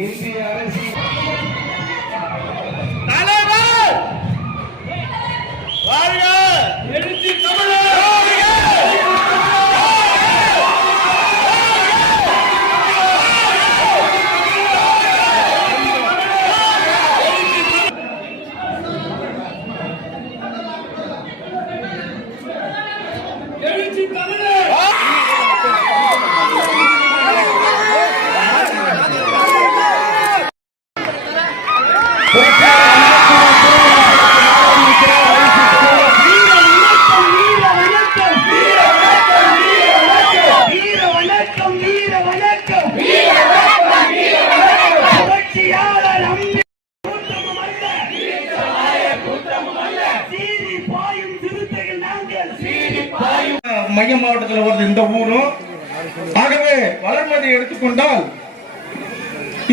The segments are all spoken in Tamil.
இந்திய அரசியல் தலைவர் வாழ்க! எழுச்சி தமிழர்! எழுச்சி தமிழர்! மைய மாவட்டத்தில் வருது இந்த ஊரும். ஆகவே வளர்மதி எடுத்துக்கொண்டால்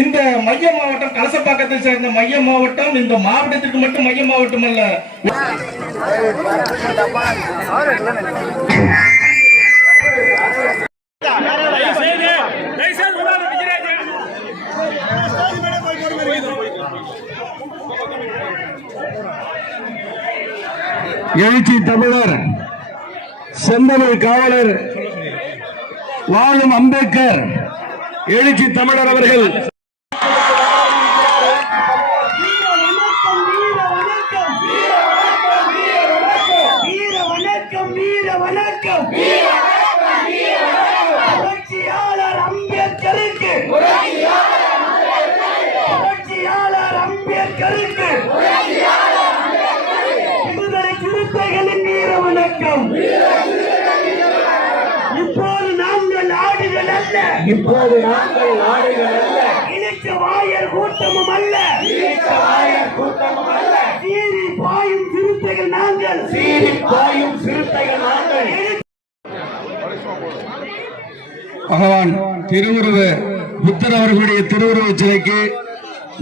இந்த மைய மாவட்டம் கலசப்பாக்கத்தை சேர்ந்த மைய மாவட்டம் இந்த மாவட்டத்திற்கு மட்டும் மைய மாவட்டம் அல்ல. எழுச்சி தமிழர் செந்தமிழ் காவலர் வாழும் அம்பேத்கர் எழுச்சி தமிழர் அவர்கள் விடுதலை சிறுத்தைகளின் வீர வணக்கம். இப்போது நாங்கள் நாடுகள் அல்ல, இணைக்க வாயர் கூட்டமும் அல்ல, சீறி பாயும் சிறுத்தைகள் நாங்கள், பகவான் திருவுருவ புத்தர் அவர்களுடைய திருவுருவ சிலைக்கு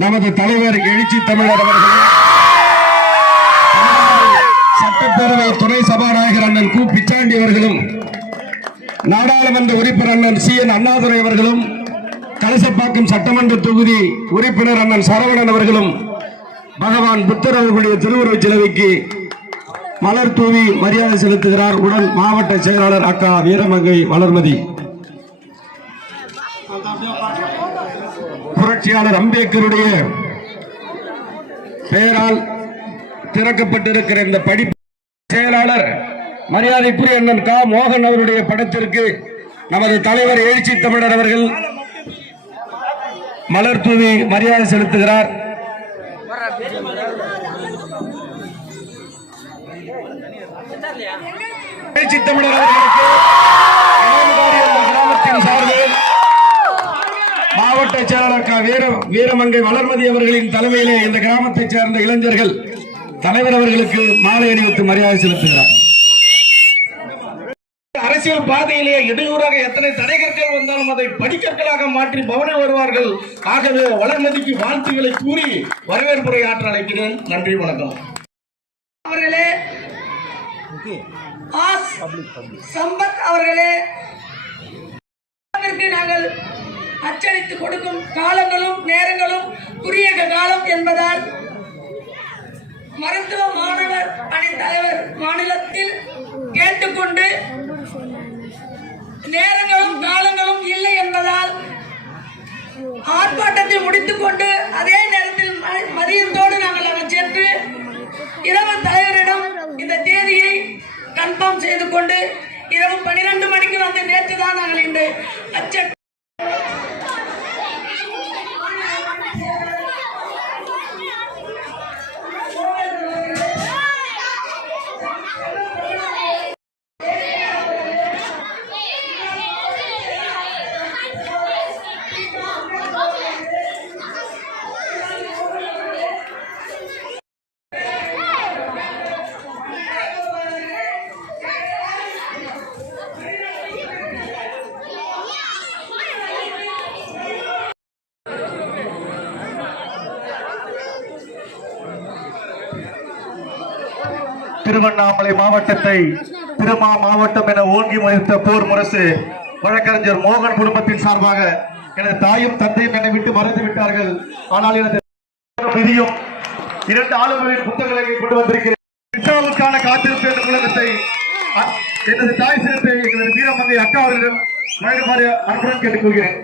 நமது தலைவர் எழுச்சி தமிழர் அவர்கள், சட்டப்பேரவை துணை சபாநாயகர் அண்ணன் கு பிச்சாண்டி அவர்களும், நாடாளுமன்ற உறுப்பினர் அண்ணன் சி என் அண்ணாதுரை அவர்களும், கலசப்பாக்கம் சட்டமன்ற தொகுதி உறுப்பினர் அண்ணன் சரவணன் அவர்களும் பகவான் புத்தர் அவர்களுடைய திருவுருவ சிலைக்கு மலர் தூவி மரியாதை செலுத்துகிறார். உடன் மாவட்ட செயலாளர் அக்கா வீரமங்கை வளர்மதி. புரட்சியாளர் அம்பேத்கருடைய பெயரால் திறக்கப்பட்டிருக்கிற இந்த படிப்பு செயலாளர் மரியாதைக்குரிய அண்ணன் கா மோகன் அவருடைய படத்திற்கு நமது தலைவர் எழுச்சி தமிழர் அவர்கள் மலர் தூவி மரியாதை செலுத்துகிறார். எழுச்சி தமிழர் அவர்களுக்கு கிராமத்தின் சார்பில் மாவட்ட செயலாளர் வீரமங்கை வளர்மதி அவர்களின் தலைமையிலே இந்த கிராமத்தைச் சேர்ந்த இளைஞர்கள் தலைவர் அவர்களுக்கு மாலை அணிவித்து மரியாதை செலுத்துகிறார். அரசியல் பாதையிலே இடையூறாக எத்தனை தடைகற்கள் வந்தாலும் அதை படிக்கற்களாக மாற்றி பவனி வருவார்கள். ஆகவே வளர்மதிக்கு வாழ்த்துக்களை கூறி வரவேற்புரை ஆற்ற அழைக்கிறேன். நன்றி, வணக்கம். அவர்களே, சம்பத் அவர்களே, நாங்கள் அச்சடித்து கொடுக்கும் காலங்களும் நேரங்களும் குறுகிய காலம் என்பதால் மருத்துவ மாணவர் அணி தலைவர் மாநிலத்தில் கேட்டுக்கொண்டு நேரங்களும் காலங்களும் இல்லை என்பதால் ஆர்ப்பாட்டத்தை முடித்துக் கொண்டு அதே நேரத்தில் மதியத்தோடு நாங்கள் அங்கு சென்று இரவு தலைவரிடம் இந்த தேதியை கன்ஃபார்ம் செய்து கொண்டு இரவு 12 மணிக்கு வந்து நேற்று தான் நாங்கள் இந்த அச்ச திருவண்ணாமலை மாவட்டத்தை திருமா மாவட்டம் என ஓங்கி மதித்த போர் முரசு வழக்கறிஞர் மோகன் குடும்பத்தின் சார்பாக எனது தாயும் தந்தையும் என்னை விட்டு மறைந்து விட்டார்கள். ஆனால் எனது நிதியும் 2 ஆளுநர்களின் புத்தகங்களை கொண்டு வந்திருக்கிறேன். விழாவுக்கான காத்திருப்பு என்ற உலகத்தை எனது தாய் சிறத்தை எங்களது வீரமங்கை அக்கா அவர்களிடம் வழங்குமாறு அன்புடன் கேட்டுக்கொள்கிறேன்.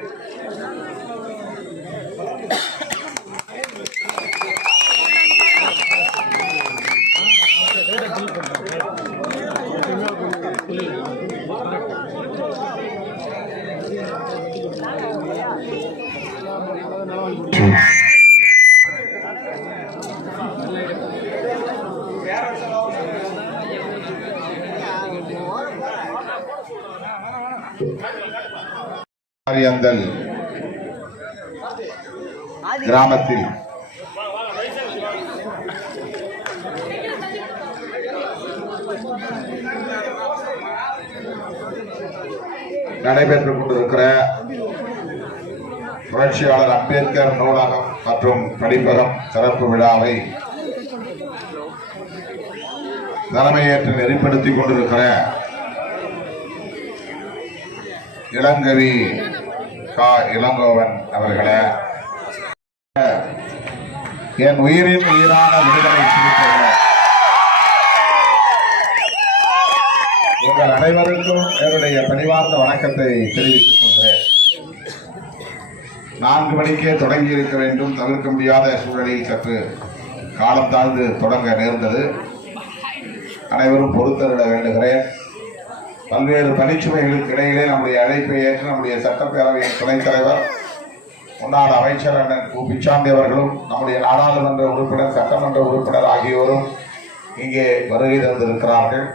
மாரியந்தல் கிராமத்தில் நடைபெற்றுக் கொண்டிருக்கிற புரட்சியாளர் அம்பேத்கர் நூலகம் மற்றும் படிப்பகம் சிறப்பு விழாவை தலைமையேற்று நெறிப்படுத்திக் கொண்டிருக்கிற இளங்கவி கா இளங்கோவன் அவர்களே, என் உயிரின் உயிரான விடுதலை சிறுத்தைகளே, உங்கள் அனைவருக்கும் என்னுடைய பணிவார்ந்த வணக்கத்தை தெரிவித்துக் கொள்கிறேன். 4 மணிக்கே தொடங்கி இருக்க வேண்டும். தவிர்க்க முடியாத சூழலில் சற்று காலம் தாழ்ந்து தொடங்க நேர்ந்தது. அனைவரும் பொறுத்தருட வேண்டுகிறேன். பல்வேறு பணிச்சுமைகளுக்கு இடையிலே நம்முடைய அழைப்பை ஏற்று நம்முடைய சட்டப்பேரவையின் துணைத் தலைவர் முன்னாள் அமைச்சர் அண்ணன் கு பிச்சாண்டி அவர்களும் நம்முடைய நாடாளுமன்ற உறுப்பினர் சட்டமன்ற உறுப்பினர் ஆகியோரும் இங்கே வருகை தந்திருக்கிறார்கள்.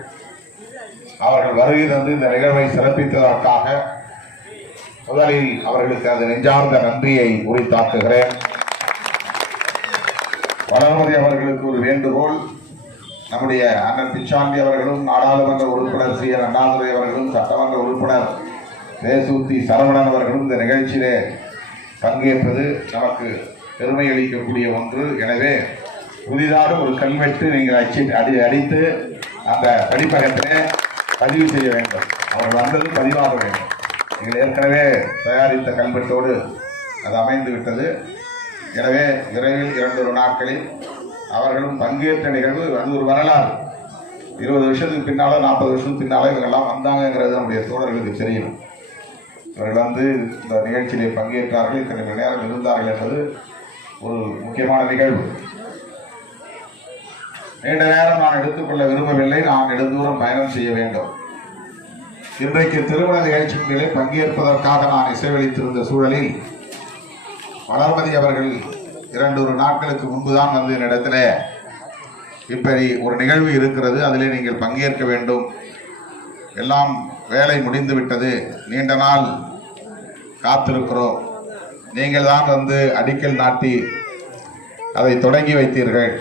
அவர்கள் வருகை தந்து இந்த நிகழ்வை சிறப்பித்ததற்காக முதலில் அவர்களுக்கு அது நெஞ்சார்ந்த நன்றியை உரித்தாக்குகிறேன். வளர்மதி அவர்களுக்கு ஒரு வேண்டுகோள். நம்முடைய அண்ணன் பிச்சாண்டி அவர்களும் நாடாளுமன்ற உறுப்பினர் சி என் அண்ணாதுரை அவர்களும் சட்டமன்ற உறுப்பினர் தேசூத்தி சரவணன் அவர்களும் இந்த நிகழ்ச்சியிலே பங்கேற்பது நமக்கு பெருமை அளிக்கக்கூடிய ஒன்று. எனவே புதிதாக ஒரு கல்வெட்டு நீங்கள் அடித்து அந்த படிப்பகத்திலே பதிவு செய்ய வேண்டும். அவர்கள் வந்தது பதிவாக வேண்டும். நீங்கள் ஏற்கனவே தயாரித்த கல்வெட்டோடு அது அமைந்து விட்டது. எனவே விரைவில் 2 நாட்களில் அவர்களும் பங்கேற்ற நிகழ்வு அது ஒரு வரலாறு. 20 வருஷத்துக்கு பின்னால 40 வருஷத்துக்கு பின்னால இவங்கெல்லாம் வந்தாங்கிறது நம்முடைய தோழர்களுக்கு தெரியும். இவர்கள் வந்து இந்த நிகழ்ச்சியிலே பங்கேற்றார்கள், இத்தனை மணி நேரம் இருந்தார்கள் என்பது ஒரு முக்கியமான நிகழ்வு. நீண்ட நேரம் நான் எடுத்துக்கொள்ள விரும்பவில்லை. நான் நெடுந்தூரம் பயணம் செய்ய வேண்டும். இன்றைக்கு திருமண நிகழ்ச்சிகளிலே பங்கேற்பதற்காக நான் இசைவளித்திருந்த சூழலில் வளர்மதி அவர்கள் 2 நாட்களுக்கு முன்புதான் வந்து என்னிடத்தில் இப்படி ஒரு நிகழ்வு இருக்கிறது, அதிலே நீங்கள் பங்கேற்க வேண்டும், எல்லாம் வேலை முடிந்து விட்டது, நீண்ட நாள் காத்திருக்கிறோம், நீங்கள் தான் வந்து அடிக்கல் நாட்டி அதை தொடங்கி வைத்தீர்கள்,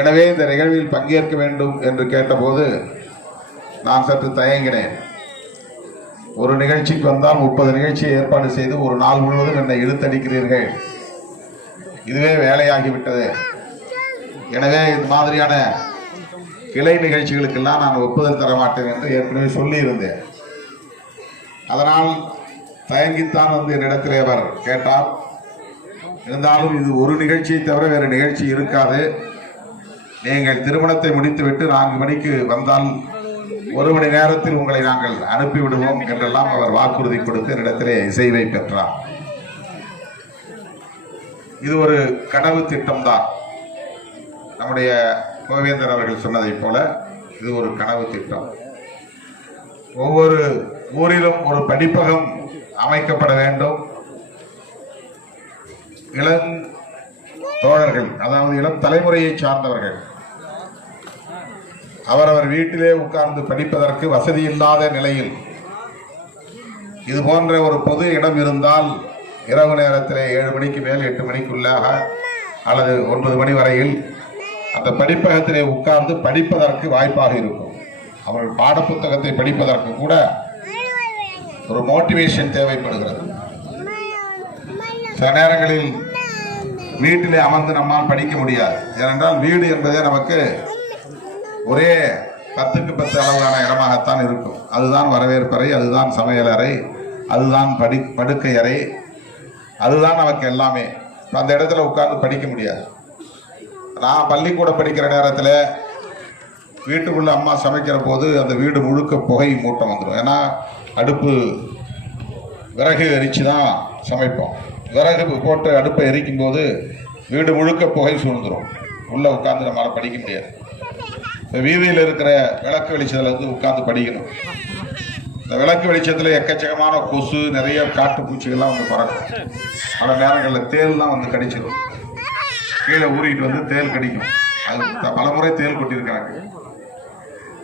எனவே இந்த நிகழ்வில் பங்கேற்க வேண்டும் என்று கேட்டபோது நான் சற்று தயங்கினேன். ஒரு நிகழ்ச்சிக்கு வந்தால் 30 நிகழ்ச்சியை ஏற்பாடு செய்து ஒரு நாள் முழுவதும் என்னை இழுத்தடிக்கிறீர்கள், இதுவே வேலையாகிவிட்டது. எனவே இந்த மாதிரியான கிளை நிகழ்ச்சிகளுக்கெல்லாம் நான் ஒப்புதல் தர மாட்டேன் என்று ஏற்கனவே சொல்லியிருந்தேன். அதனால் தயங்கித்தான் வந்து என்னிடத்திலே அவர் கேட்டார். இருந்தாலும் இது ஒரு நிகழ்ச்சியை தவிர வேறு நிகழ்ச்சி இருக்காது, நீங்கள் திருமணத்தை முடித்துவிட்டு 4 மணிக்கு வந்தால் 1 மணி நேரத்தில் உங்களை நாங்கள் அனுப்பிவிடுவோம் என்றெல்லாம் அவர் வாக்குறுதி கொடுத்து என்னிடத்திலே இசைவை பெற்றார். இது ஒரு கனவு திட்டம்தான். நம்முடைய கோவேந்தர் அவர்கள் சொன்னதை போல இது ஒரு கனவு திட்டம். ஒவ்வொரு ஊரிலும் ஒரு படிப்பகம் அமைக்கப்பட வேண்டும். இளம் தோழர்கள், அதாவது இளம் தலைமுறையை சார்ந்தவர்கள் அவரவர் வீட்டிலே உட்கார்ந்து படிப்பதற்கு வசதி இல்லாத நிலையில் இது போன்ற ஒரு பொது இடம் இருந்தால் இரவு நேரத்திலே 7 மணிக்கு மேல் 8 மணிக்குள்ளாக அல்லது 9 மணி வரையில் அந்த படிப்பகத்திலே உட்கார்ந்து படிப்பதற்கு வாய்ப்பாக இருக்கும். அவர்கள் பாடப்புத்தகத்தை படிப்பதற்கு கூட ஒரு மோட்டிவேஷன் தேவைப்படுகிறது. சில நேரங்களில் வீட்டிலே அமர்ந்து நம்மால் படிக்க முடியாது. ஏனென்றால் வீடு என்பதே நமக்கு ஒரே 10க்கு 10 அளவான இடமாகத்தான் இருக்கும். அதுதான் வரவேற்பறை, அதுதான் சமையலறை, அதுதான் படுக்கை அறை, அதுதான் நமக்கு எல்லாமே. அந்த இடத்துல உட்கார்ந்து படிக்க முடியாது. நான் பள்ளிக்கூடம் படிக்கிற நேரத்தில் வீட்டுக்குள்ள அம்மா சமைக்கிற போது அந்த வீடு முழுக்க புகை மூட்டம் வந்துடும். ஏன்னா அடுப்பு விறகு எரிச்சு தான் சமைப்போம். விறகு போட்டு அடுப்பை எரிக்கும் போது வீடு முழுக்க புகை சூழ்ந்துடும். உள்ளே உட்காந்து நம்மளால் படிக்க முடியாது. இப்போ வீதியில் இருக்கிற விளக்கு வெளிச்சத்தில் வந்து உட்காந்து படிக்கணும். இந்த விளக்கு வெளிச்சத்தில் எக்கச்சக்கமான கொசு, நிறைய காட்டு பூச்சிகள்லாம் வந்து பறக்கும். பல நேரங்களில் தேல்லாம் வந்து கடிச்சிடும். கீழே ஊறிட்டு வந்து தேல் கடிக்கும். அது பல முறை தேல் கொட்டியிருக்காங்க.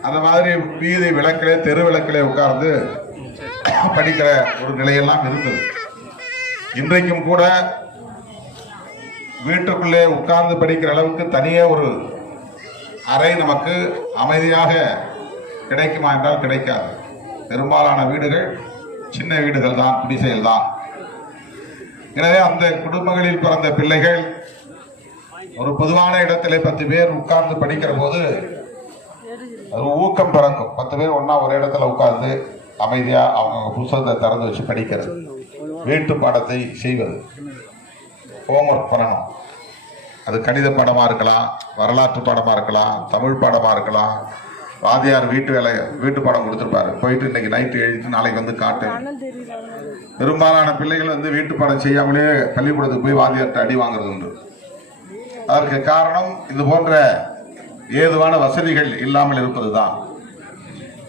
அந்த மாதிரி வீதி விளக்கிலே, தெரு விளக்கிலே உட்கார்ந்து படிக்கிற ஒரு நிலையெல்லாம் இருந்தது. இன்றைக்கும் கூட வீட்டுக்குள்ளே உட்கார்ந்து படிக்கிற அளவுக்கு தனியே ஒரு அறை நமக்கு அமைதியாக கிடைக்குமா என்றால் கிடைக்காது. பெரும்பாலான வீடுகள் சின்ன வீடுகள் தான், குடிசைகள் தான். எனவே அந்த குடும்பங்களில் பிறந்த பிள்ளைகள் ஒரு பொதுவான இடத்திலே 10 பேர் உட்கார்ந்து படிக்கிற போது அது ஊக்கம் பிறக்கும். 10 பேர் ஒன்னா ஒரு இடத்துல உட்கார்ந்து அமைதியா அவங்க புத்தகத்தை திறந்து வச்சு படிக்கிறது, வீட்டு பாடத்தை செய்வது, ஹோம்ஒர்க் பண்ணணும். அது கணித பாடமா இருக்கலாம், வரலாற்று பாடமா இருக்கலாம், தமிழ் பாடமா இருக்கலாம். வாத்தியார் வீட்டு பாடம் கொடுத்துருப்பாரு, போயிட்டு இன்னைக்கு நைட்டு எழுதிட்டு நாளைக்கு வந்து காட்டு. பெரும்பாலான பிள்ளைகள் வந்து வீட்டு பாடம் செய்யாமலே பள்ளிக்கூடத்துக்கு போய் வாத்தியார்ட்ட அடி வாங்குறது உண்டு. அதற்கு காரணம் இது போன்ற ஏதுவான வசதிகள் இல்லாமல் இருப்பதுதான்.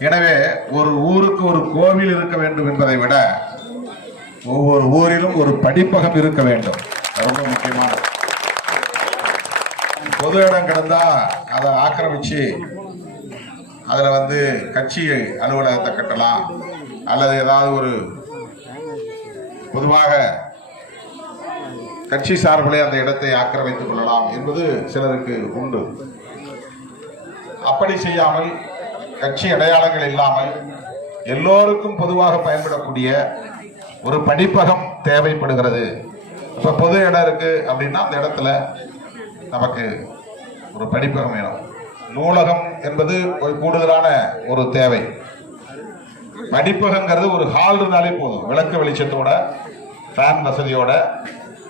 எனவே ஒரு ஊருக்கு ஒரு கோவில் இருக்க வேண்டும் என்பதை விட ஒவ்வொரு ஊரிலும் ஒரு படிப்பகம் இருக்க வேண்டும். ரொம்ப முக்கியமானது. பொது இடம் கிடந்தா அதை ஆக்கிரமிச்சு அதுல வந்து கட்சி அலுவலகத்தை கட்டலாம், அல்லது ஏதாவது ஒரு பொதுவாக கட்சி சார்பிலே அந்த இடத்தை ஆக்கிரமித்துக் கொள்ளலாம் என்பது சிலருக்கு உண்டு. அப்படி செய்யாமல், கட்சி அடையாளங்கள் இல்லாமல் எல்லோருக்கும் பொதுவாக பயன்படக்கூடிய ஒரு படிப்பகம் தேவைப்படுகிறது. இப்ப பொது இடம் இருக்கு அப்படின்னா அந்த இடத்துல நமக்கு ஒரு படிப்பகம் வேணும். நூலகம் என்பது ஒரு கூடுதலான ஒரு தேவை. படிப்பகங்கிறது ஒரு ஹால் இருந்தாலே போதும். விளக்கு வெளிச்சத்தோட, ஃபேன் வசதியோட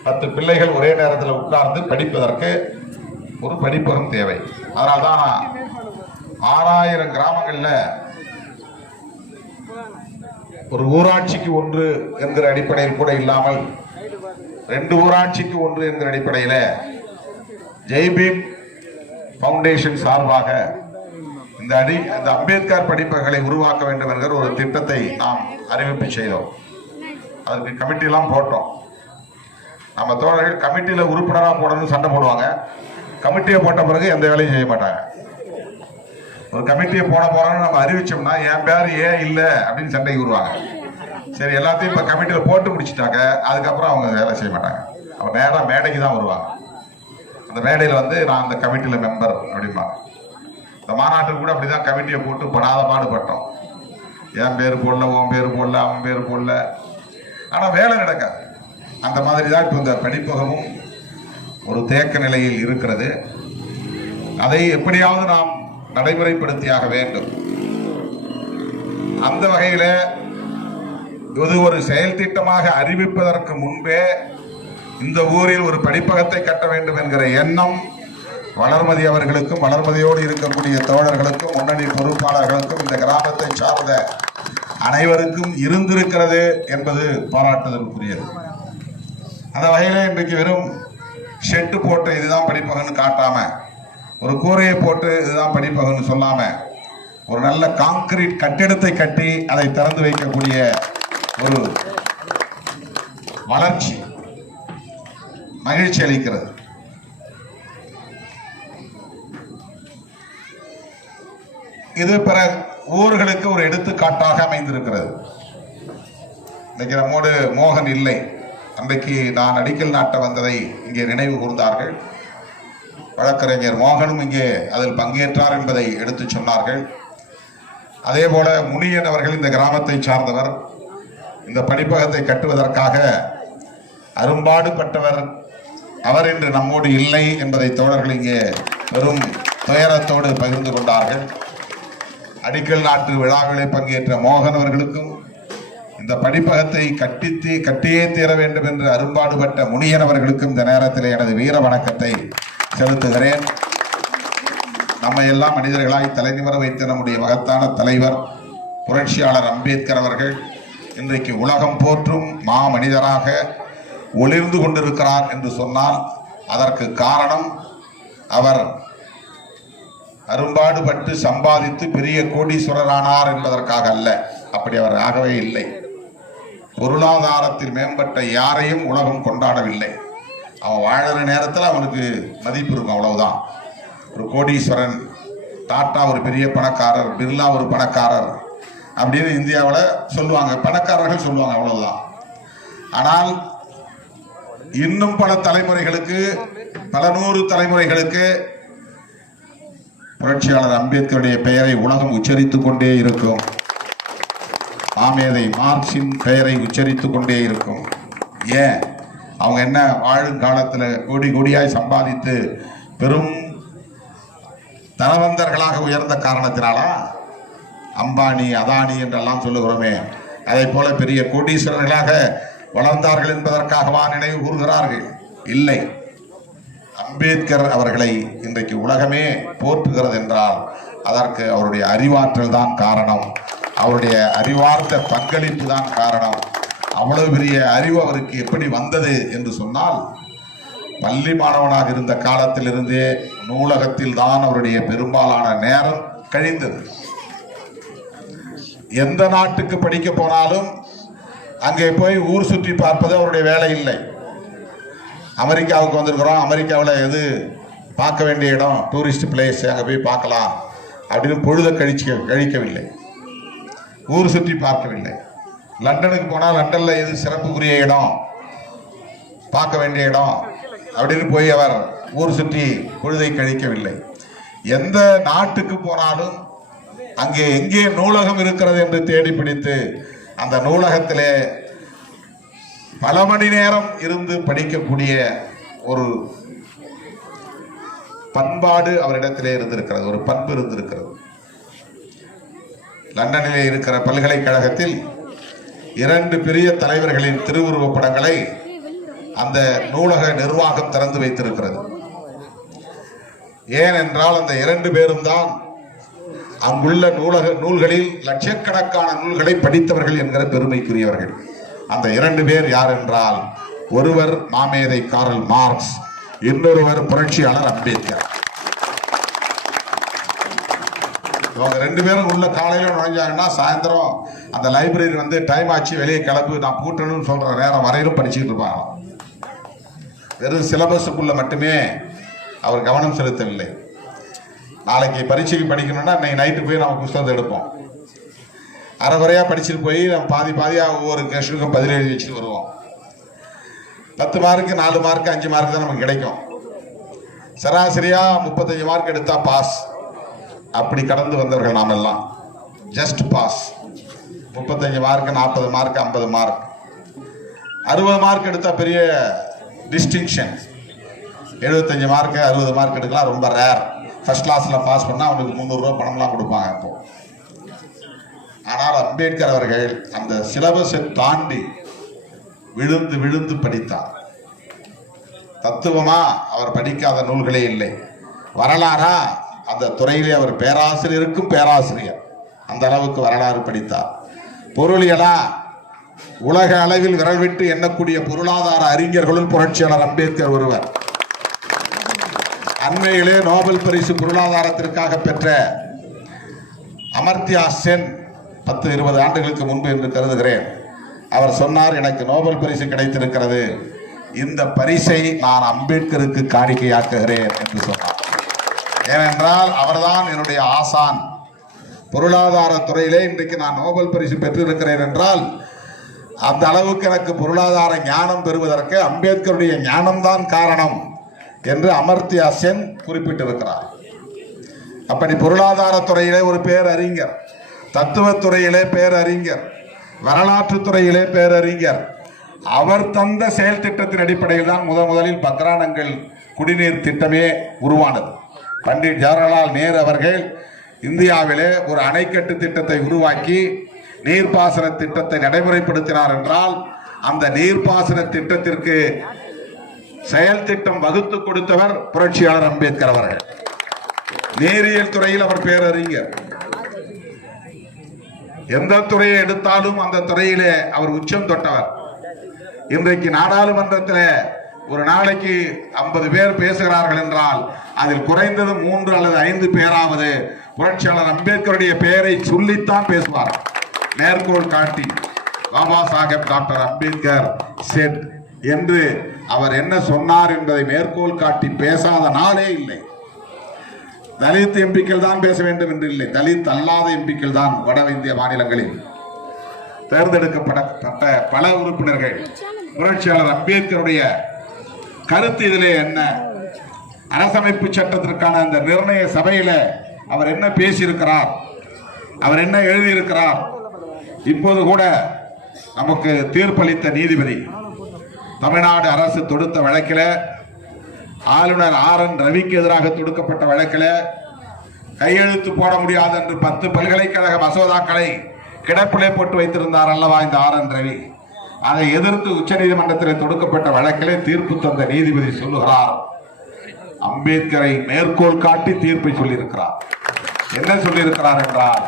10 பிள்ளைகள் ஒரே நேரத்தில் உட்கார்ந்து படிப்பதற்கு ஒரு படிப்பகம் தேவை. அதனால்தான் 6000 கிராமங்கள்ல ஒரு ஊராட்சிக்கு ஒன்று என்கிற அடிப்படையில் கூட இல்லாமல் 2 ஊராட்சிக்கு ஒன்று என்கிற அடிப்படையில் ஜெய்பீம் ஃபவுண்டேஷன் சார்பாக இந்த அம்பேத்கர் படிப்பகங்களை உருவாக்க வேண்டும் என்கிற ஒரு திட்டத்தை நாம் அறிவிப்பு செய்தோம். அதுக்கு கமிட்டி எல்லாம் போட்டோம். நம்ம தோழர்கள் கமிட்டியில உறுப்பினராக போடணும்னு சண்டை போடுவாங்க. கமிட்டியை போட்ட பிறகு எந்த வேலையும் செய்ய மாட்டாங்க. ஒரு கமிட்டியை போட போறோம்னு நம்ம அறிவிச்சோம்னா என் பேர் ஏன் இல்லை அப்படின்னு சண்டைக்கு வருவாங்க. சரி, எல்லாத்தையும் இப்ப கமிட்டியில போட்டு முடிச்சுட்டாங்க, அதுக்கப்புறம் அவங்க வேலை செய்ய மாட்டாங்க. அவங்க நேரம் மேடைக்கு தான் வருவாங்க. அந்த மேடையில் வந்து நான் அந்த கமிட்டியில மெம்பர் அப்படிம்பாங்க. இந்த மாநாட்டுக்கு கூட அப்படிதான் கமிட்டியை போட்டு படாத பாடுபட்டோம். என் பேர் போடல, உன் பேர் போடல, அவன் பேர் போடல, ஆனா வேலை நடக்காது. அந்த மாதிரி தான் இப்போ இந்த படிப்பகமும் ஒரு தேக்க நிலையில் இருக்கிறது. அதை எப்படியாவது நாம் நடைமுறைப்படுத்தியாக வேண்டும். அந்த வகையில இது ஒரு செயல் திட்டமாக அறிவிப்பதற்கு முன்பே இந்த ஊரில் ஒரு படிப்பகத்தை கட்ட வேண்டும் என்கிற எண்ணம் வளர்மதி அவர்களுக்கும், வளர்மதியோடு இருக்கக்கூடிய தோழர்களுக்கும், முன்னணி பொறுப்பாளர்களுக்கும், இந்த கிராமத்தை சார்ந்த அனைவருக்கும் இருந்திருக்கிறது என்பது பாராட்டுதலுக்குரியது. அந்த வகையில இன்றைக்கு வெறும் ஷெட்டு போட்டு இதுதான் படிப்பகம்னு காட்டாம, ஒரு கூரையை போட்டு இதுதான் படிப்பகம்னு சொல்லாம, ஒரு நல்ல கான்கிரீட் கட்டிடத்தை கட்டி அதை திறந்து வைக்கக்கூடிய ஒரு வளர்ச்சி மகிழ்ச்சி அளிக்கிறது. இது பிற ஊர்களுக்கு ஒரு எடுத்துக்காட்டாக அமைந்திருக்கிறது. இன்னைக்கு நம்மோடு மோகன் இல்லை. அன்றைக்கு நான் அடிக்கல் நாட்ட வந்ததை இங்கே நினைவு கூர்ந்தார்கள். வழக்கறிஞர் மோகனும் இங்கே அதில் பங்கேற்றார் என்பதை எடுத்து சொன்னார்கள். அதே போல முனியன் அவர்கள் இந்த கிராமத்தை சார்ந்தவர். இந்த படிப்பகத்தை கட்டுவதற்காக அரும்பாடுபட்டவர். அவர் இன்று நம்மோடு இல்லை என்பதை தோழர்கள் இங்கே பெரும் துயரத்தோடு பகிர்ந்து கொண்டார்கள். அடிக்கல் நாட்டு விழாவிலே பங்கேற்ற மோகன் அவர்களுக்கும், இந்த படிப்பகத்தை கட்டியே தீர வேண்டும் என்று அரும்பாடுபட்ட முனியன் அவர்களுக்கும் இந்த நேரத்தில் எனது வீர வணக்கத்தை செலுத்துகிறேன். நம்ம எல்லாம் மனிதர்களாய் தலைநிமிர வைத்த நம்முடைய மகத்தான தலைவர் புரட்சியாளர் அம்பேத்கர் அவர்கள் இன்றைக்கு உலகம் போற்றும் மா மனிதராக ஒளிர்ந்து கொண்டிருக்கிறார் என்று சொன்னால் அதற்கு காரணம் அவர் அரும்பாடுபட்டு சம்பாதித்து பெரிய கோடீஸ்வரரானார் என்பதற்காக அல்ல. அப்படி அவர் ஆகவே இல்லை. பொருளாதாரத்தில் மேம்பட்ட யாரையும் உலகம் கொண்டாடவில்லை. அவன் வாழற நேரத்தில் அவனுக்கு மதிப்பு இருக்கும், அவ்வளவுதான். ஒரு கோடீஸ்வரன், டாட்டா ஒரு பெரிய பணக்காரர், பிர்லா ஒரு பணக்காரர் அப்படின்னு இந்தியாவில் சொல்லுவாங்க, பணக்காரர்கள் சொல்லுவாங்க, அவ்வளவுதான். ஆனால் இன்னும் பல தலைமுறைகளுக்கு, பல நூறு தலைமுறைகளுக்கு புரட்சியாளர் அம்பேத்கருடைய பெயரை உலகம் உச்சரித்துக் கொண்டே இருக்கும். மாமேதை மார்க்சின் பெயரை உச்சரித்துக் கொண்டே இருக்கும். ஏன்? அவங்க என்ன வாழும் காலத்தில் கோடி கோடியாய் சம்பாதித்து பெரும் தனவந்தர்களாக உயர்ந்த காரணத்தினாலா? அம்பானி, அதானி என்றெல்லாம் சொல்லுகிறோமே, அதை போல பெரிய கோடீஸ்வரர்களாக வளர்ந்தார்கள் என்பதற்காகவா நினைவு கூறுகிறார்கள்? இல்லை. அம்பேத்கர் அவர்களை இன்றைக்கு உலகமே போற்றுகிறது என்றால் அதற்கு அவருடைய அறிவாற்றல் தான் காரணம், அவருடைய அறிவார்த்த பங்களிப்பு தான் காரணம். அவ்வளவு பெரிய அறிவு அவருக்கு எப்படி வந்தது என்று சொன்னால், பள்ளி மாணவனாக இருந்த காலத்திலிருந்தே நூலகத்தில் தான் அவருடைய பெரும்பாலான நேரம் கழிந்தது. எந்த நாட்டுக்கு படிக்க போனாலும் அங்கே போய் ஊர் சுற்றி பார்ப்பது அவருடைய வேலை இல்லை. அமெரிக்காவுக்கு வந்திருக்கிறோம், அமெரிக்காவில் எது பார்க்க வேண்டிய இடம், டூரிஸ்ட் பிளேஸ், அங்கே போய் பார்க்கலாம் அப்படின்னு பொழுதை கழிக்கவில்லை, ஊர் சுற்றி பார்க்கவில்லை. லண்டனுக்கு போனால் லண்டனில் எது சிறப்புக்குரிய இடம், பார்க்க வேண்டிய இடம் அப்படின்னு போய் அவர் ஊர் சுற்றி பொழுதை கழிக்கவில்லை. எந்த நாட்டுக்கு போனாலும் அங்கே எங்கே நூலகம் இருக்கிறது என்று தேடி பிடித்து அந்த நூலகத்திலே பல மணி நேரம் இருந்து படிக்கக்கூடிய ஒரு பண்பாடு அவரிடத்திலே இருந்திருக்கிறது, ஒரு பண்பு இருந்திருக்கிறது. லண்டனிலே இருக்கிற பல்கலைக்கழகத்தில் 2 பெரிய தலைவர்களின் திருவுருவப் படங்களை அந்த நூலக நிர்வாகம் திறந்து வைத்திருக்கிறது. ஏனென்றால் அந்த 2 பேரும் தான் அங்குள்ள நூல்களில் லட்சக்கணக்கான நூல்களை படித்தவர்கள் என்கிற பெருமைக்குரியவர்கள். அந்த 2 பேர் யார் என்றால், ஒருவர் மாமேதை காரல் மார்க்ஸ், இன்னொருவர் புரட்சியாளர் அம்பேத்கர். இவங்க 2 பேரும் உள்ள காலையில நுழைஞ்சாங்கன்னா சாயந்தரம் அந்த லைப்ரரி வந்து டைம் ஆச்சு வெளியே கிளம்பு நான் பூட்டணும்னு சொல்ற நேரம் வரையிலும் படிச்சுட்டு இருப்பாங்க. வெறும் சிலபஸுக்குள்ள மட்டுமே அவர் கவனம் செலுத்தவில்லை. நாளைக்கு பரீட்சைக்கு படிக்கணும்னா இன்னைக்கு நைட்டு போய் நம்ம புத்தகத்தை எடுப்போம், அரைகுறையா படிச்சுட்டு போய் நம்ம பாதியா ஒவ்வொரு கொஸ்டினுக்கும் பதில் எழுதி வச்சுட்டு வருவோம். 10 மார்க்கு 4 மார்க்கு 5 மார்க் தான் நமக்கு கிடைக்கும். சராசரியா 35 மார்க் எடுத்தா பாஸ். அப்படி கடந்து வந்தவர்கள் நாம் எல்லாம். Just pass. 35 mark, 40 mark, 50 mark, 60 mark எடுத்தா பெரிய டிஸ்டிங்ஷன். 75 மார்க் 60 மார்க் எடுக்கலாம் ரொம்ப ரேர். ஃபர்ஸ்ட் கிளாஸ்ல பாஸ் பண்ணா அவனுக்கு 300 ரூபாய் பணம்லாம் கொடுப்பாங்க அப்போ. ஆனால் அம்பேத்கர் அவர்கள் அந்த சிலபஸை தாண்டி விழுந்து விழுந்து படித்தார். தத்துவமா அவர் படிக்காத நூல்களே இல்லை. வரலாறா அந்த துறையிலே அவர் பேராசிரியருக்கும் பேராசிரியர், அந்த அளவுக்கு வரலாறு படித்தார். பொருளியலா உலக அளவில் விரல் விட்டு எண்ணக்கூடிய பொருளாதார அறிஞர்களும் புரட்சியாளர் அம்பேத்கர் ஒருவர். அண்மையிலே நோபல் பரிசு பொருளாதாரத்திற்காக பெற்ற அமர்த்தியா சென் 10-20 ஆண்டுகளுக்கு முன்பு என்று கருதுகிறேன், அவர் சொன்னார், எனக்கு நோபல் பரிசு கிடைத்திருக்கிறது, இந்த பரிசை நான் அம்பேத்கருக்கு காணிக்கையாக்குகிறேன் என்று சொன்னார். ஏனென்றால் அவர்தான் என்னுடைய ஆசான். பொருளாதார துறையிலே இன்றைக்கு நான் நோபல் பரிசு பெற்றிருக்கிறேன் என்றால் அந்த அளவுக்கு எனக்கு பொருளாதார ஞானம் பெறுவதற்கு அம்பேத்கருடைய ஞானம்தான் காரணம் என்று அமர்த்தியா சென் குறிப்பிட்டிருக்கிறார். அப்படி பொருளாதார துறையிலே ஒரு பேரறிஞர், தத்துவத்துறையிலே பேரறிஞர், வரலாற்று துறையிலே பேரறிஞர். அவர் தந்த செயல் திட்டத்தின் அடிப்படையில் தான் முதலில் பக்ரானங்கள் குடிநீர் திட்டமே உருவானது. பண்டிட் ஜவஹர்லால் நேரு அவர்கள் இந்தியாவிலே ஒரு அணைக்கட்டு திட்டத்தை உருவாக்கி நீர்ப்பாசன திட்டத்தை நடைமுறைப்படுத்தினார் என்றால் அந்த நீர்ப்பாசன திட்டத்திற்கு செயல் திட்டம் வகுத்து கொடுத்தவர் புரட்சியாளர் அம்பேத்கர் அவர்கள். நேரியல் துறையில் அவர் பேரறிஞர். எந்த துறையை எடுத்தாலும் அந்த துறையிலே அவர் உச்சம் தொட்டவர். இன்றைக்கு நாடாளுமன்றத்தில் ஒரு நாளைக்கு 50 பேர் பேசுகிறார்கள் என்றால் அதில் குறைந்தது 3 அல்லது 5 பேராவது புரட்சியாளர் அம்பேத்கருடைய பெயரை சொல்லித்தான் பேசுவார். மேற்கோள் காட்டி பாபா சாஹேப் டாக்டர் அம்பேத்கர் செட் என்று அவர் என்ன சொன்னார் என்பதை மேற்கோள் காட்டி பேசாத நாளே இல்லை. தலித் எம்பிக்கள் தான் பேச வேண்டும் என்று இல்லை, தலித் அல்லாத எம்பிக்கள் தான் வட இந்திய மாநிலங்களில் தேர்ந்தெடுக்கப்பட்ட பல உறுப்பினர்கள். புரட்சியாளர் அம்பேத்கருடைய கருத்து இதிலே என்ன, அரசமைப்பு சட்டத்திற்கான அந்த நிர்ணய சபையில அவர் என்ன பேசியிருக்கிறார், அவர் என்ன எழுதியிருக்கிறார். இப்போது கூட நமக்கு தீர்ப்பளித்த நீதிபதி தமிழ்நாடு அரசு தொடுத்த வழக்கில், ஆளுநர் RN ரவிக்கு எதிராக தொடுக்கப்பட்ட வழக்கில் கையெழுத்து போட முடியாது என்று 10 பல்கலைக்கழக மசோதாக்களை கிடப்பிலே போட்டு வைத்திருந்தார் அல்லவா இந்த RN ரவி. அதை எதிர்த்து உச்சநீதிமன்றத்தில் தொடுக்கப்பட்ட வழக்கிலே தீர்ப்பு தந்த நீதிபதி சொல்லுகிறார், அம்பேத்கரை மேற்கோள் காட்டி தீர்ப்பை சொல்லியிருக்கிறார். என்ன சொல்லியிருக்கிறார் என்றால்,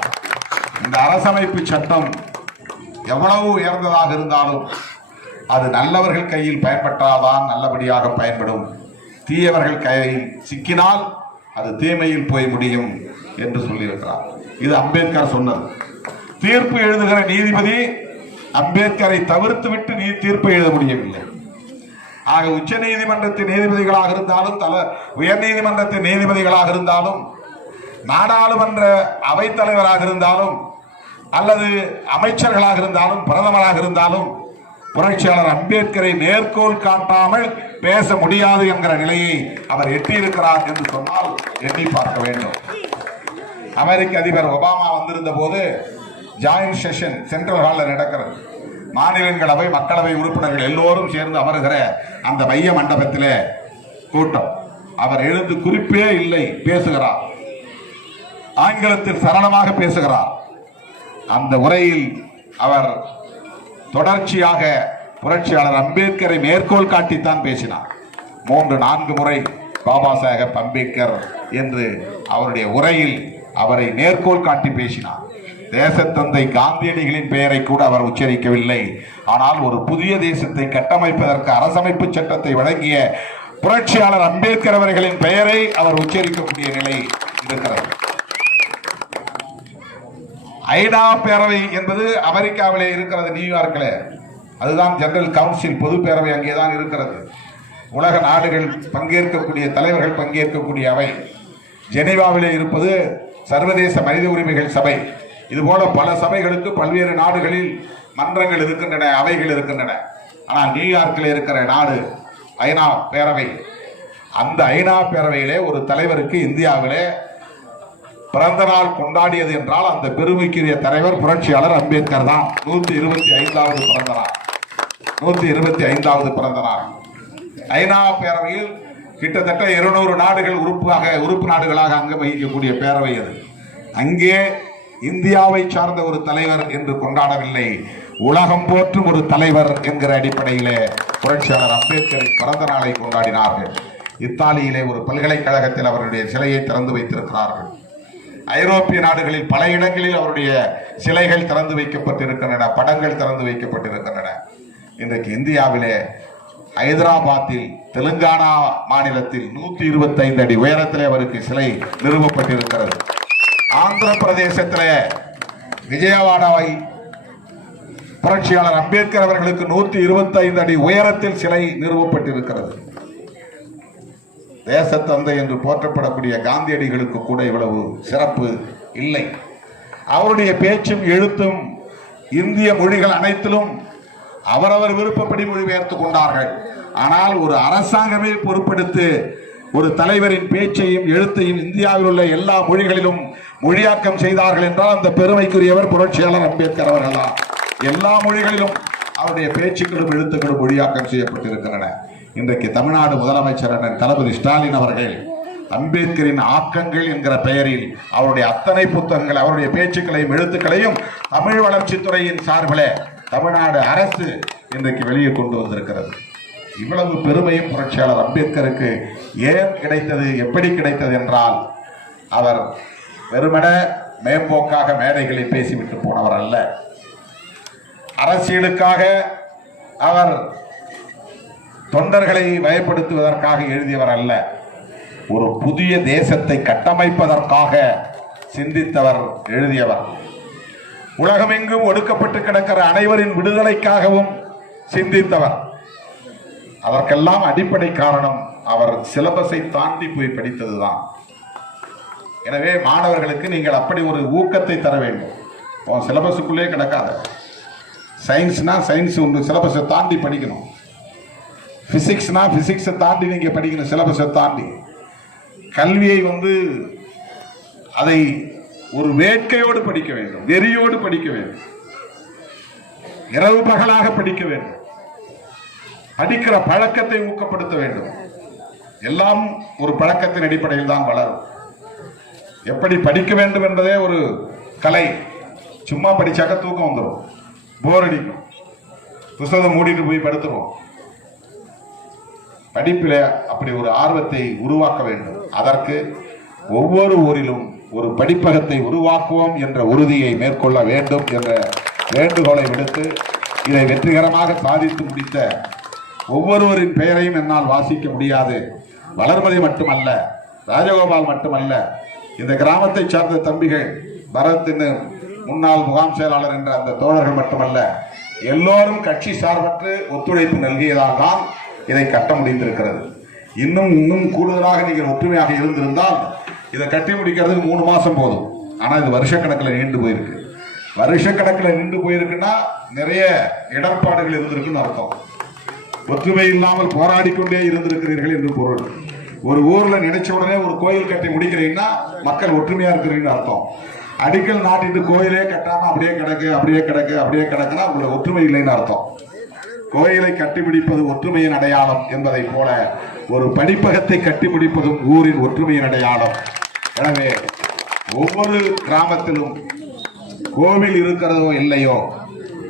இந்த அரசமைப்பு சட்டம் எவ்வளவு உயர்ந்ததாக இருந்தாலும் அது நல்லவர்கள் கையில் பயன்பட்டால்தான் நல்லபடியாக பயன்படும், தீயவர்கள் கையில் சிக்கினால் அது தீமையில் போய் முடியும் என்று சொல்லியிருக்கிறார். இது அம்பேத்கர் சொன்னது. தீர்ப்பு எழுதுகிற நீதிபதி அம்பேத்கரை தவிர்த்து விட்டு தீர்ப்பு எழுத முடியவில்லை. ஆக உச்ச நீதிமன்றத்தின் நீதிபதிகளாக இருந்தாலும் உயர் நீதிமன்றத்தின் நீதிபதிகளாக இருந்தாலும் நாடாளுமன்ற அவைத்தலைவராக இருந்தாலும் அல்லது அமைச்சர்களாக இருந்தாலும் பிரதமராக இருந்தாலும் புரட்சியாளர் அம்பேத்கரை மேற்கோள் காட்டாமல் பேச முடியாது என்கிற நிலையை அவர் எட்டியிருக்கிறார் என்று சொன்னால் எண்ணி பார்க்க வேண்டும். அமெரிக்க அதிபர் ஒபாமா வந்திருந்த போது ஜாயின்ட் செஷன் சென்ட்ரல் ஹாலில் நடக்கிறது. மாநிலங்களவை மக்களவை உறுப்பினர்கள் எல்லோரும் சேர்ந்து அமருகிற அந்த மைய மண்டபத்திலே கூட்டம். அவர் எழுந்து குறிப்பே இல்லை, பேசுகிறார். ஆங்கிலத்தில் சரளமாக பேசுகிறார். அந்த உரையில் அவர் தொடர்ச்சியாக புரட்சியாளர் அம்பேத்கரை மேற்கோள் காட்டித்தான் பேசினார். 3-4 முறை பாபா சாஹேப் அம்பேத்கர் என்று அவருடைய உரையில் அவரை மேற்கோள் காட்டி பேசினார். தேசத்தந்தை காந்தியடிகளின் பெயரை கூட அவர் உச்சரிக்கவில்லை. ஆனால் ஒரு புதிய தேசத்தை கட்டமைப்பதற்கு அரசமைப்பு சட்டத்தை வழங்கிய புரட்சியாளர் அம்பேத்கர் அவர்களின் பெயரை அவர் உச்சரிக்கக்கூடிய நிலை இருக்கிறது. ஐநா பேரவை என்பது அமெரிக்காவிலே இருக்கிறது, நியூயார்க்கில். அதுதான் ஜெனரல் கவுன்சில், பொது பேரவை அங்கேதான் இருக்கிறது. உலக நாடுகள் பங்கேற்கக்கூடிய தலைவர்கள் பங்கேற்கக்கூடிய அவை. ஜெனீவாவிலே இருப்பது சர்வதேச மனித உரிமைகள் சபை. இதுபோல பல சபைகளுக்கு பல்வேறு நாடுகளில் மன்றங்கள் இருக்கின்றன, அவைகள் இருக்கின்றன. ஆனால் நியூயார்க்கில் இருக்கிற நாடு ஐநா பேரவை. அந்த ஐநா பேரவையிலே ஒரு தலைவருக்கு இந்தியாவிலே பிறந்த நாள் கொண்டாடியது என்றால் அந்த பெருமைக்குரிய தலைவர் புரட்சியாளர் அம்பேத்கர் தான். 125வது பிறந்த நாள். 125வது பிறந்த நாள். ஐநா பேரவையில் கிட்டத்தட்ட 200 நாடுகள் உறுப்பு நாடுகளாக அங்கம் வகிக்கக்கூடிய பேரவை அது. அங்கே இந்தியாவை சார்ந்த ஒரு தலைவர் என்று கொண்டாடவில்லை, உலகம் போற்றும் ஒரு தலைவர் என்கிற அடிப்படையிலே புரட்சியாளர் அம்பேத்கரின் பிறந்த நாளை கொண்டாடினார்கள். இத்தாலியிலே ஒரு பல்கலைக்கழகத்தில் அவருடைய சிலையை திறந்து வைத்திருக்கிறார்கள். ஐரோப்பிய நாடுகளில் பல இடங்களில் அவருடைய சிலைகள் திறந்து வைக்கப்பட்டிருக்கின்றன, படங்கள் திறந்து வைக்கப்பட்டிருக்கின்றன. இன்றைக்கு இந்தியாவிலே ஹைதராபாத்தில் தெலுங்கானா மாநிலத்தில் 125 அடி உயரத்திலே அவருக்கு சிலை நிறுவப்பட்டிருக்கிறது. ஆந்திர பிரதேசத்திலே விஜயவாடாவில் புரட்சியாளர் அம்பேத்கர் அவர்களுக்கு 125 அடி உயரத்தில் சிலை நிறுவப்பட்டிருக்கிறது. தேசத்தந்தை என்று போற்றப்படக்கூடிய காந்தியடிகளுக்கு கூட இவ்வளவு சிறப்பு இல்லை. அவருடைய பேச்சும் எழுத்தும் இந்திய மொழிகள் அனைத்திலும் அவரவர் விருப்பப்படி மொழிபெயர்த்து கொண்டார்கள். ஆனால் ஒரு அரசாங்கமே பொறுப்பெடுத்து ஒரு தலைவரின் பேச்சையும் எழுத்தையும் இந்தியாவில் உள்ள எல்லா மொழிகளிலும் மொழியாக்கம் செய்தார்கள் என்றால் அந்த பெருமைக்குரியவர் புரட்சியாளர் அம்பேத்கர் அவர்கள்தான். எல்லா மொழிகளிலும் அவருடைய பேச்சுக்களும் எழுத்துக்களும் மொழியாக்கம் செய்யப்பட்டிருக்கின்றன. இன்றைக்கு தமிழ்நாடு முதலமைச்சர் தளபதி ஸ்டாலின் அவர்கள் அம்பேத்கரின் ஆக்கங்கள் என்கிற பெயரில் அவருடைய அத்தனை புத்தகங்கள், அவருடைய பேச்சுக்களையும் எழுத்துக்களையும் தமிழ் வளர்ச்சித்துறையின் சார்பில் தமிழ்நாடு அரசு இன்றைக்கு வெளியே கொண்டு வந்திருக்கிறது. இவ்வளவு பெருமையும் புரட்சியாளர் அம்பேத்கருக்கு ஏன் கிடைத்தது, எப்படி கிடைத்தது என்றால், அவர் வெறுமன மேம்போக்காக மேடைகளில் பேசிவிட்டு போனவர் அல்ல. அரசியலுக்காக அவர் தொண்டர்களை பயப்படுத்துவதற்காக எழுதியவர் அல்ல. ஒரு புதிய தேசத்தை கட்டமைப்பதற்காக சிந்தித்தவர், எழுதியவர். உலகமெங்கும் ஒடுக்கப்பட்டு கிடக்கிற அனைவரின் விடுதலைக்காகவும் சிந்தித்தவர். அதற்கெல்லாம் அடிப்படை காரணம் அவர் சிலபஸை தாண்டி போய் படித்ததுதான். எனவே மாணவர்களுக்கு நீங்கள் அப்படி ஒரு ஊக்கத்தை தர வேண்டும். சிலபஸுக்குள்ளே கிடக்காத. சயின்ஸ்னா சயின்ஸ் உங்க சிலபஸை தாண்டி படிக்கணும். பிசிக்ஸ்னா பிசிக்ஸை தாண்டி நீங்க படிக்கணும், சிலபஸை தாண்டி. கல்வியை அதை ஒரு வேட்கையோடு படிக்க வேண்டும், வெறியோடு படிக்க வேண்டும், இரவு பகலாக படிக்க வேண்டும், படிக்கிற பழக்கத்தை ஊக்கப்படுத்த வேண்டும். எல்லாம் ஒரு பழக்கத்தின் அடிப்படையில் தான் வளரும். எப்படி படிக்க வேண்டும் என்பதே ஒரு கலை. சும்மா படிச்சாக்க தூக்கம் வந்துடும், போர் அடிக்கும், புத்தகம் மூடிட்டு போய் படுத்துருவோம். படிப்பில் அப்படி ஒரு ஆர்வத்தை உருவாக்க வேண்டும். அதற்கு ஒவ்வொரு ஊரிலும் ஒரு படிப்பகத்தை உருவாக்குவோம் என்ற உறுதியை மேற்கொள்ள வேண்டும் என்ற வேண்டுகோளை விடுத்து, இதை வெற்றிகரமாக சாதித்து முடித்த ஒவ்வொருவரின் பெயரையும் என்னால் வாசிக்க முடியாது. வளர்மதி மட்டுமல்ல, ராஜகோபால் மட்டுமல்ல, இந்த கிராமத்தை சார்ந்த தம்பிகள், பரத் முன்னாள் முகாம் செயலாளர் என்ற அந்த தோழர்கள் மட்டுமல்ல, எல்லோரும் கட்சி சார்பற்று ஒத்துழைப்பு நல்கியதால் தான் இதை கட்ட முடிந்திருக்கிறது. இன்னும் கூடுதலாக நீங்கள் ஒற்றுமையாக இருந்திருந்தால் இதை கட்டி முடிக்கிறதுக்கு 3 மாசம் போதும். ஆனால் இது வருஷக்கணக்கில் நீண்டு போயிருக்கு. வருஷக்கணக்கில் நின்று போயிருக்குன்னா நிறைய இடர்பாடுகள் இருந்திருக்குன்னு அர்த்தம். ஒற்றுமை இல்லாமல் போராடிக்கொண்டே இருந்திருக்கிறீர்கள் என்று பொருள். ஒரு ஊர்ல நினைச்ச உடனே ஒரு கோயில் கட்டி முடிக்கிறீங்கன்னா மக்கள் ஒற்றுமையா இருக்கிறீங்கன்னு அர்த்தம். அடிக்கல் நாட்டிட்டு கோயிலே கட்டாம அப்படியே கிடக்குன்னா உங்களுக்கு ஒற்றுமை இல்லைன்னு அர்த்தம். கோயிலை கட்டிப்பிடிப்பது ஒற்றுமையின் அடையாளம் என்பதை போல ஒரு படிப்பகத்தை கட்டிப்பிடிப்பதும் ஊரின் ஒற்றுமையின் அடையாளம். எனவே ஒவ்வொரு கிராமத்திலும் கோவில் இருக்கிறதோ இல்லையோ,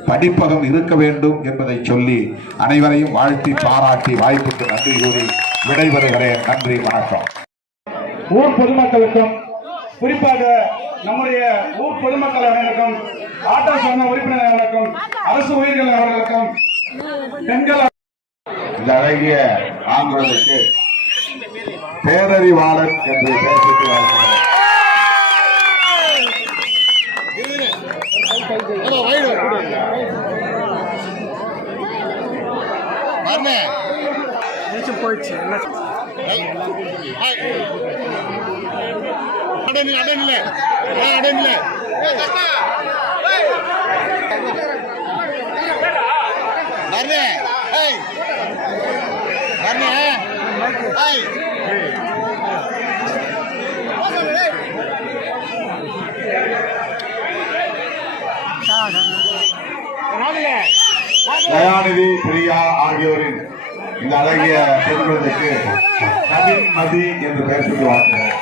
படிப்பகம் இருக்க வேண்டும் என்பதை சொல்லி அனைவரையும் வாழ்த்தி பாராட்டி வாய்ப்புக்கு நன்றி கூறி விடைபெறுகிறேன். நன்றி, வணக்கம். ஊர் பொதுமக்களுக்கும், குறிப்பாக நம்முடைய ஊர் பொதுமக்கள் அனைவருக்கும், ஆட்டோ சங்க உறுப்பினர் அவர்களுக்கும், அரசு உயிர்கள் அவர்களுக்கும், பெண்கள் இந்த அழகிய ஆங்குறதுக்கு பேரறிவாளன் என்று பேசிட்டு வாழ்கிறேன். போயிடுச்சு தயாநிதி, பிரியா ஆகியோரின் இந்த அழகிய பெண்களுக்கு நவீன் மதி என்று பெயர் சொல்லுவார்கள்.